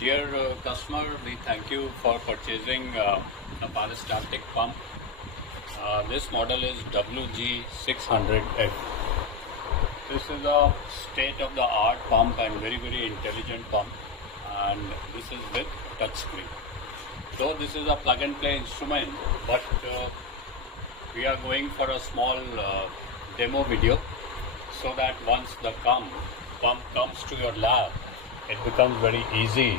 Dear customer, we thank you for purchasing a Peristaltic pump. This model is WG600F. This is a state-of-the-art pump and very intelligent pump, and this is with touch screen. Though this is a plug-and-play instrument, but we are going for a small demo video so that once the pump comes to your lab, it becomes very easy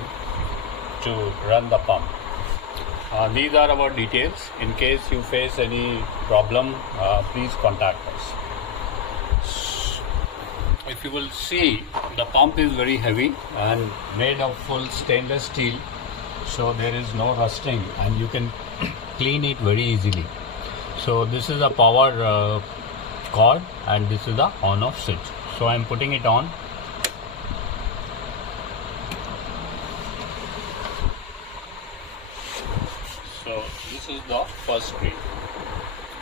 to run the pump. These are our details. In case you face any problem, please contact us. If you will see, the pump is very heavy and made of full stainless steel, so there is no rusting and you can clean it very easily. So this is a power cord and this is the on-off switch. So I am putting it on. So this is the first screen.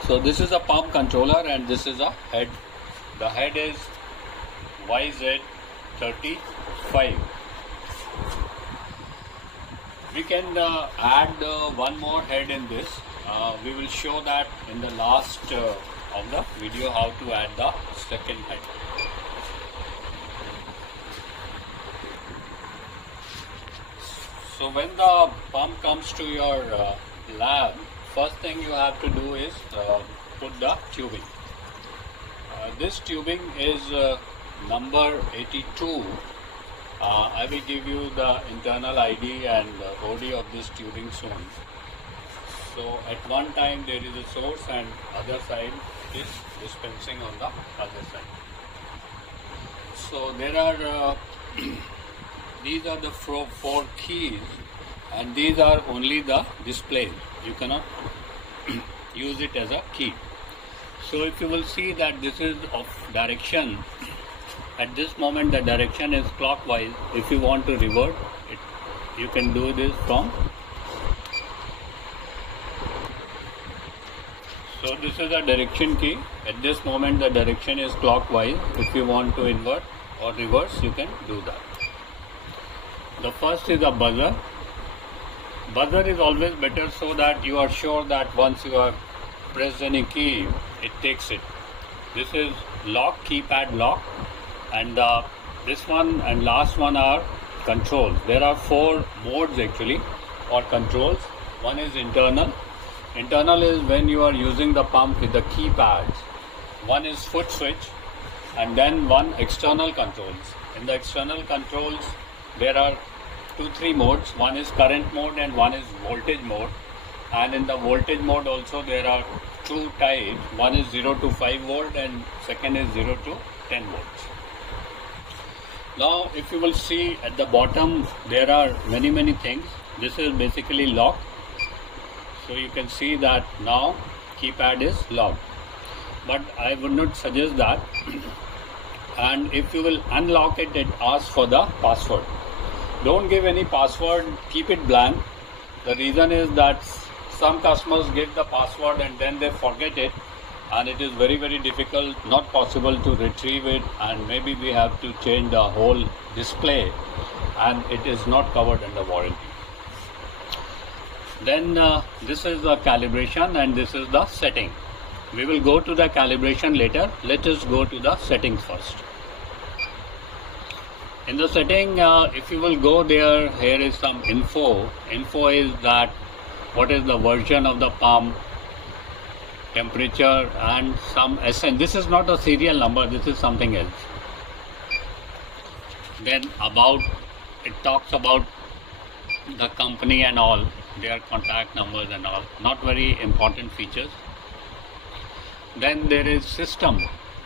So this is a pump controller and this is a head. The head is YZ35. We can add one more head in this. We will show that in the last of the video how to add the second head. So when the pump comes to your lab, first thing you have to do is put the tubing. This tubing is number 82. I will give you the internal ID and OD of this tubing soon. So at one time there is a source and other side is dispensing on the other side. So there are these are the four keys and these are only the displays. You cannot use it as a key. So if you will see that this is of direction, at this moment the direction is clockwise. If you want to revert it, you can do this from. So this is a direction key. At this moment the direction is clockwise. If you want to invert or reverse, you can do that. The first is a buzzer. Buzzer is always better so that you are sure that once you have pressed any key, it takes it. This is lock, keypad lock, and this one and last one are controls. There are four modes actually or controls. One is internal. Internal is when you are using the pump with the keypads. One is foot switch and then one external controls. In the external controls there are 2-3 modes. One is current mode and one is voltage mode. And in the voltage mode also there are two types. One is 0 to 5 volt and second is 0 to 10 volts. Now if you will see at the bottom there are many things. This is basically lock. So you can see that now keypad is locked. But I would not suggest that. And if you will unlock it, it asks for the password. Don't give any password, keep it blank. The reason is that some customers give the password and then they forget it, and it is very difficult, not possible to retrieve it, and maybe we have to change the whole display and it is not covered under warranty. Then this is the calibration and this is the setting. We will go to the calibration later. Let us go to the settings first. In the setting, if you will go there, here is some info. Info is that what is the version of the pump, temperature and some SN. This is not a serial number, this is something else. Then about, it talks about the company and all, their contact numbers and all, not very important features. Then there is system.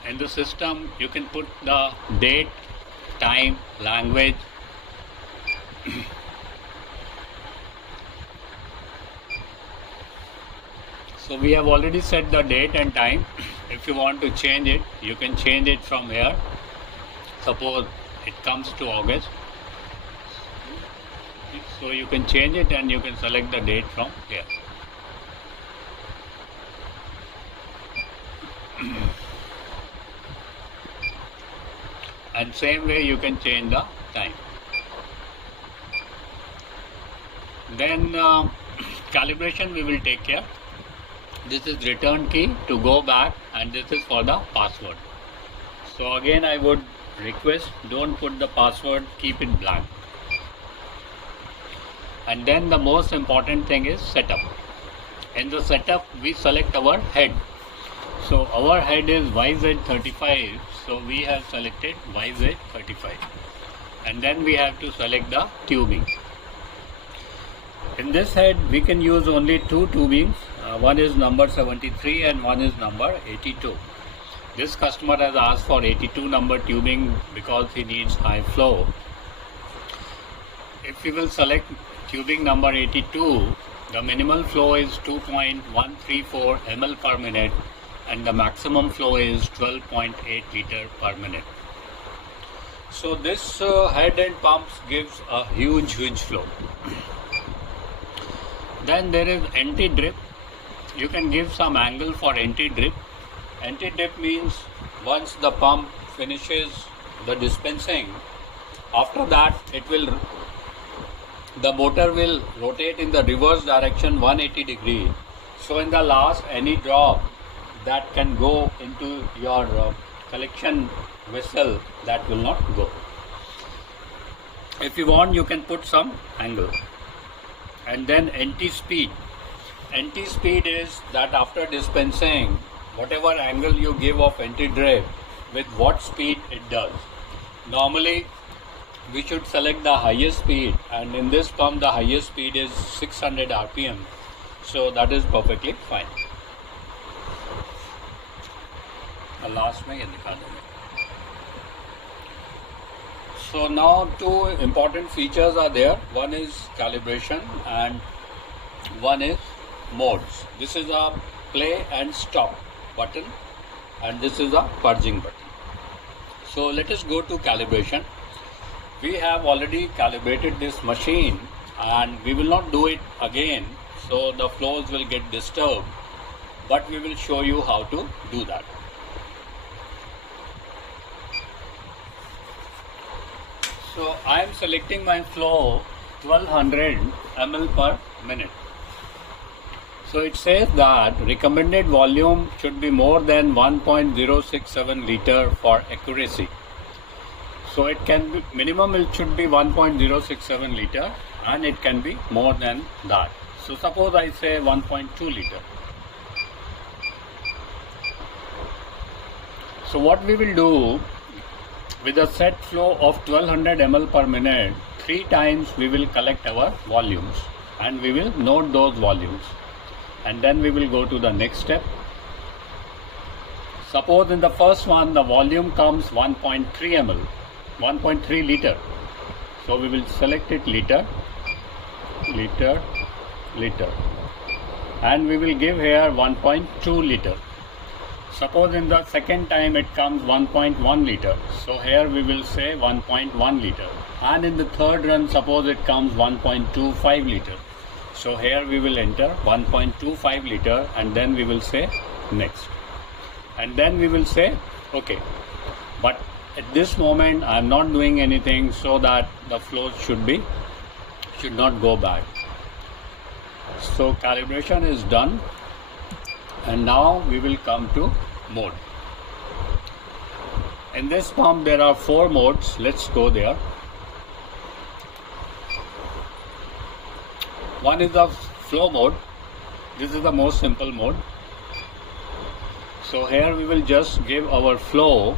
In the system you can put the date, time, language. So we have already set the date and time. If you want to change it, you can change it from here. Suppose it comes to August. So you can change it and you can select the date from here. And same way you can change the time. Then calibration we will take care. This is return key to go back, and this is for the password. So again I would request, don't put the password, keep it blank. And then the most important thing is setup. In the setup we select our head. So our head is YZ35, so we have selected YZ35. And then we have to select the tubing. In this head we can use only two tubings. One is number 73 and one is number 82. This customer has asked for 82 number tubing because he needs high flow. If we will select tubing number 82, the minimal flow is 2.134 ml per minute and the maximum flow is 12.8 liter per minute. So this head and pumps gives a huge flow. Then there is anti-drip. You can give some angle for anti-drip. Anti-drip means once the pump finishes the dispensing, after that the motor will rotate in the reverse direction 180 degree. So in the last, any drop that can go into your collection vessel, that will not go. If you want, you can put some angle. And then anti-speed. Anti-speed is that after dispensing, whatever angle you give of anti-drip, with what speed it does. Normally we should select the highest speed, and in this pump the highest speed is 600 rpm, so that is perfectly fine. Last में ये दिखा देंगे. So now two important features are there. One is calibration and one is modes. This is a play and stop button and this is a purging button. So let us go to calibration. We have already calibrated this machine and we will not do it again, so the flows will get disturbed, but we will show you how to do that. So I am selecting my flow 1200 ml per minute. So it says that recommended volume should be more than 1.067 liter for accuracy. So it can be minimum, it should be 1.067 liter and it can be more than that. So suppose I say 1.2 liter. So what we will do, with a set flow of 1200 ml per minute, 3 times we will collect our volumes and we will note those volumes, and then we will go to the next step. Suppose in the first one the volume comes 1.3 ml, 1.3 liter. So we will select it liter, liter, liter, and we will give here 1.2 liter. Suppose in the second time it comes 1.1 liter, so here we will say 1.1 liter, and in the third run suppose it comes 1.25 liter, so here we will enter 1.25 liter and then we will say next, and then we will say okay. But at this moment I am not doing anything, so that the flow should not go bad. So calibration is done, and now we will come to mode. In this pump there are 4 modes. Let's go there. One is the flow mode. This is the most simple mode. So here we will just give our flow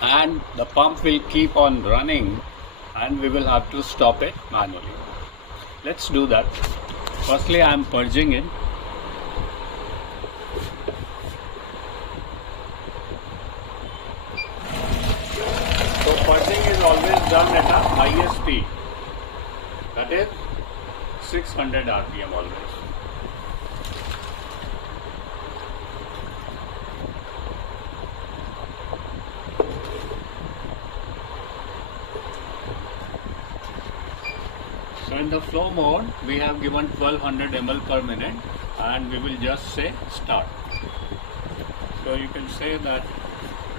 and the pump will keep on running and we will have to stop it manually. Let's do that. Firstly I am purging it. So purging is always done at a highest speed, that is 600 rpm always. So in the flow mode we have given 1200 ml per minute and we will just say start. So you can say that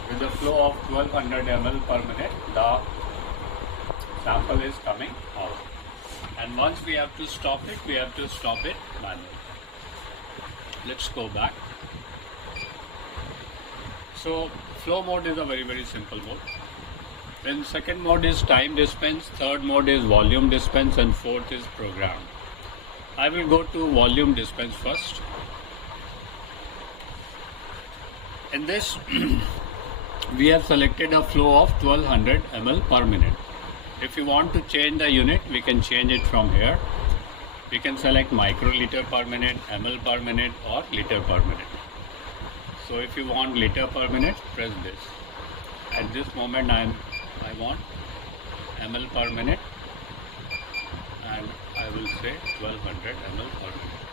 with the flow of 1200 ml per minute the sample is coming out. And once we have to stop it, we have to stop it manually. Let's go back. So flow mode is a very simple mode. Then second mode is time dispense, third mode is volume dispense, and fourth is program. I will go to volume dispense first. In this we have selected a flow of 1200 ml per minute. If you want to change the unit, we can change it from here. We can select microliter per minute, ml per minute, or liter per minute. So if you want liter per minute, press this. At this moment I want ml per minute, and I will say 1200 ml per minute.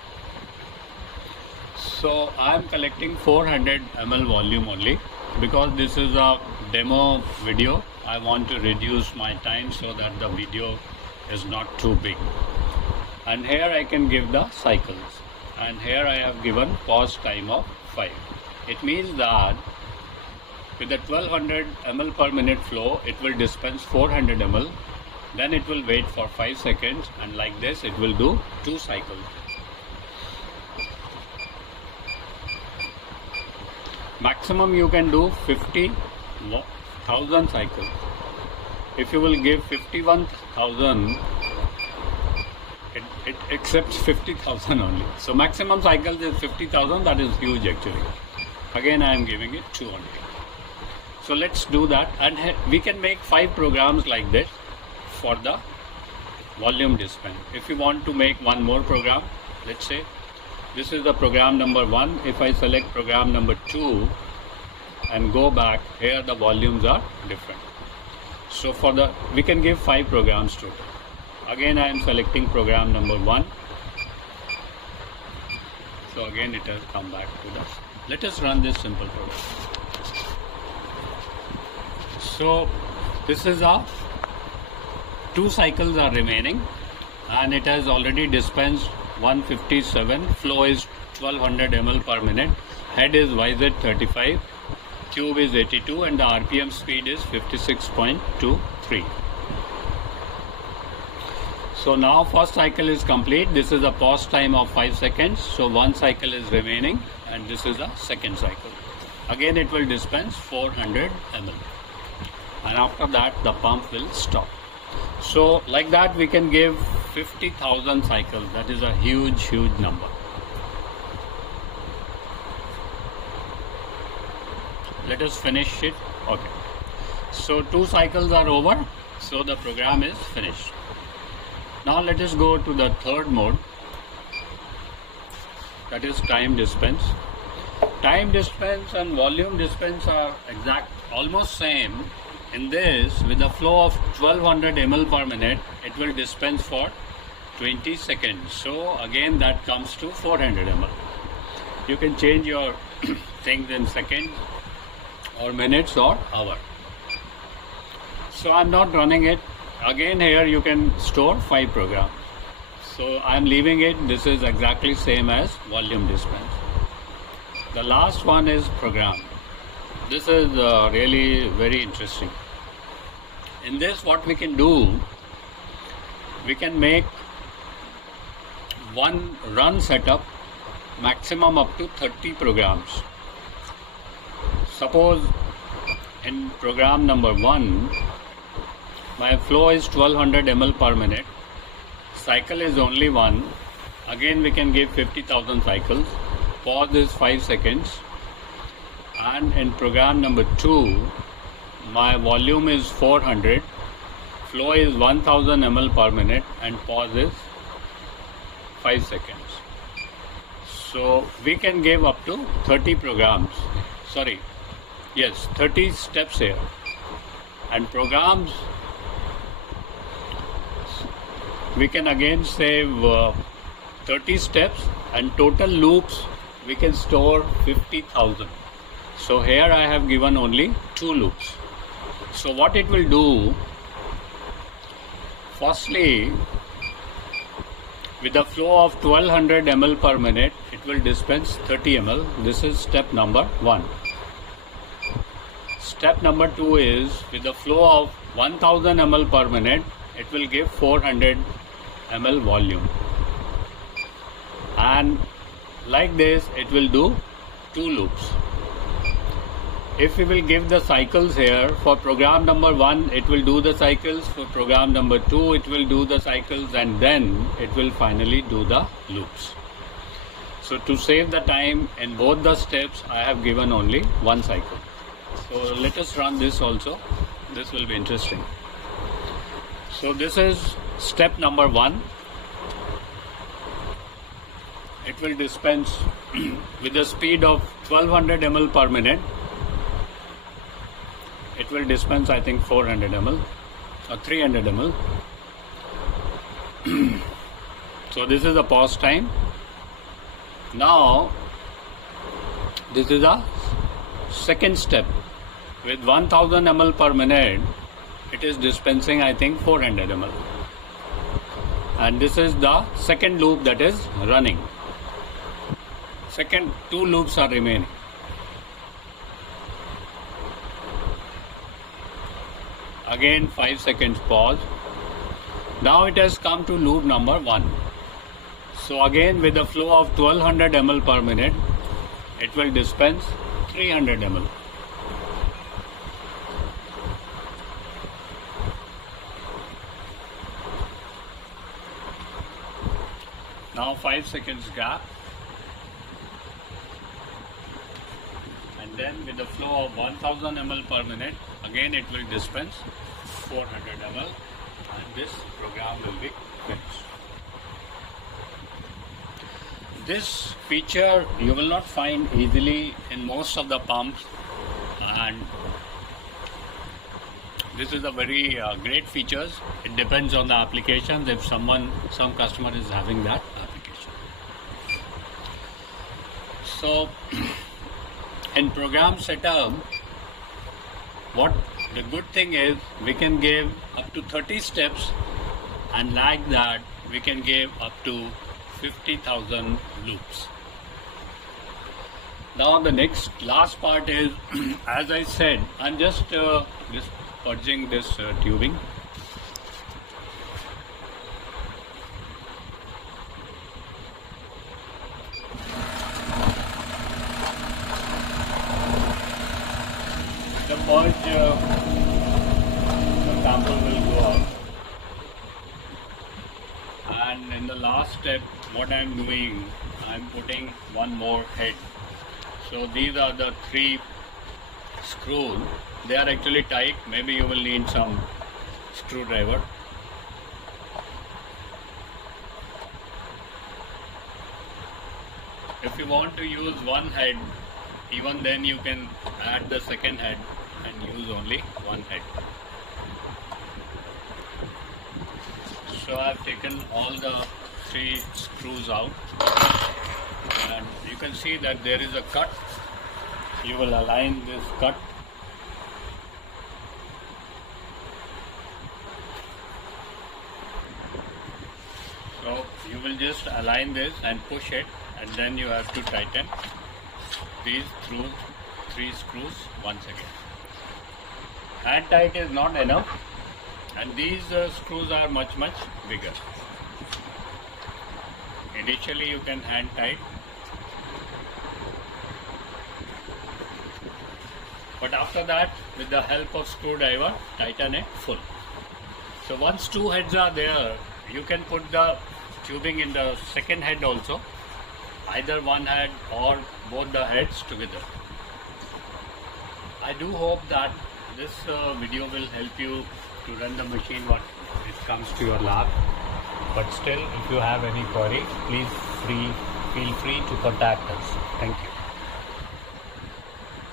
So I am collecting 400 ml volume only, because this is a demo video. I want to reduce my time so that the video is not too big. And here I can give the cycles, and here I have given pause time of 5. It means that with the 1200 ml per minute flow, it will dispense 400 ml, then it will wait for 5 seconds, and like this it will do 2 cycles. Maximum you can do 50,000 cycles. If you will give 51,000, it accepts 50,000 only. So maximum cycles is 50,000. That is huge actually. Again I am giving it 2 only. So let's do that, and we can make 5 programs like this for the volume dispense. If you want to make one more program, let's say this is the program number 1. If I select program number 2 and go back, here the volumes are different. So we can give 5 programs total. Again I am selecting program number 1. So again it has come back to this. Let us run this simple program. So this is 2 cycles are remaining, and it has already dispensed 157. Flow is 1200 ml per minute. Head is YZ35. Tube is 82, and the RPM speed is 56.23. So now first cycle is complete. This is a pause time of 5 seconds. So 1 cycle is remaining, and this is the second cycle. Again it will dispense 400 ml, and after that the pump will stop. So like that we can give 50,000 cycles. That is a huge number. Let us finish it. Okay. So 2 cycles are over. So the program is finished. Now let us go to the third mode. That is time dispense. Time dispense and volume dispense are almost same. In this, with a flow of 1200 ml per minute, it will dispense for 20 seconds. So again that comes to 400 ml. You can change your things in seconds or minutes or hour. So I'm not running it. Again here you can store 5 programs. So I'm leaving it. This is exactly same as volume dispense. The last one is program. This is really very interesting. In this, what we can do, we can make one run setup, maximum up to 30 programs. Suppose in program number 1, my flow is 1200 ml per minute. Cycle is only 1. Again we can give 50,000 cycles. Pause is 5 seconds. And in program number 2, my volume is 400, flow is 1000 ml per minute, and pause is 5 seconds. So we can give up to 30 programs. 30 steps here. And programs, we can again save 30 steps, and total loops we can store 50,000. So here I have given only 2 loops. So what it will do, firstly, with a flow of 1200 ml per minute, it will dispense 30 ml. This is step number 1. Step number 2 is with a flow of 1000 ml per minute, it will give 400 ml volume, and like this it will do 2 loops. If we will give the cycles here, for program number 1 it will do the cycles, for program number 2 it will do the cycles, and then it will finally do the loops. So to save the time in both the steps, I have given only 1 cycle. So let us run this also. This will be interesting. So this is step number 1. It will dispense with a speed of 1200 ml per minute. It will dispense, I think, 400 ml or 300 ml. So this is the pause time. Now this is a second step. With 1000 ml per minute, it is dispensing, I think, 400 ml. And this is the second loop that is running. Second 2 loops are remaining. Again 5 seconds pause. Now it has come to loop number 1. So again, with a flow of 1200 ml per minute, it will dispense 300 ml. Now 5 seconds gap, and then with a flow of 1000 ml per minute, again it will dispense 400 ml, and this program will be finished. This feature you will not find easily in most of the pumps, and this is a very great features. It depends on the applications, if some customer is having that application. So in program setup, what the good thing is, we can give up to 30 steps, and like that we can give up to 50,000 loops. Now the last part is, as I said, I'm just purging this tubing. The purge the sample will go out, and in the last step what I am doing, I am putting one more head. So these are the 3 screws. They are actually tight. Maybe you will need some screwdriver. If you want to use one head, even then you can add the second head and use only one head. So I have taken all the 3 screws out, and you can see that there is a cut. You will align this cut. So you will just align this and push it, and then you have to tighten these through 3 screws once again. Hand tight is not enough, and these screws are much bigger. Initially you can hand tight, but after that, with the help of screwdriver, tighten it full. So once 2 heads are there, you can put the tubing in the second head also, either one head or both the heads together. I do hope that this video will help you to run the machine when it comes to your lab. But still, if you have any query, please feel free to contact us. Thank you.